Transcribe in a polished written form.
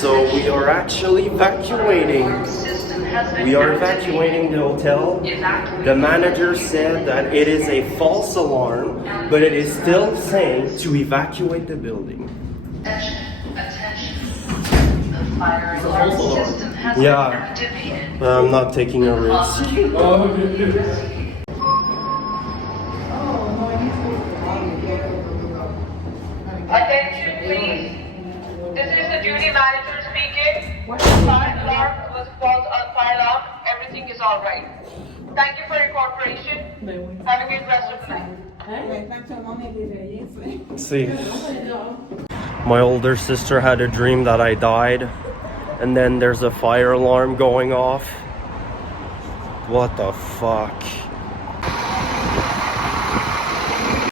So we are actually evacuating. We are evacuating the hotel. The manager said that it is a false alarm, but it is still saying to evacuate the building. Attention. The fire alarm system has been Yeah, activated. I'm not taking a risk. Attention please. This is the duty manager speaking. Fire alarm was called on fire alarm. Everything is all right. Thank you for your cooperation. Have a good rest of the night. See, my older sister had a dream that I died, and then there's a fire alarm going off. What the fuck?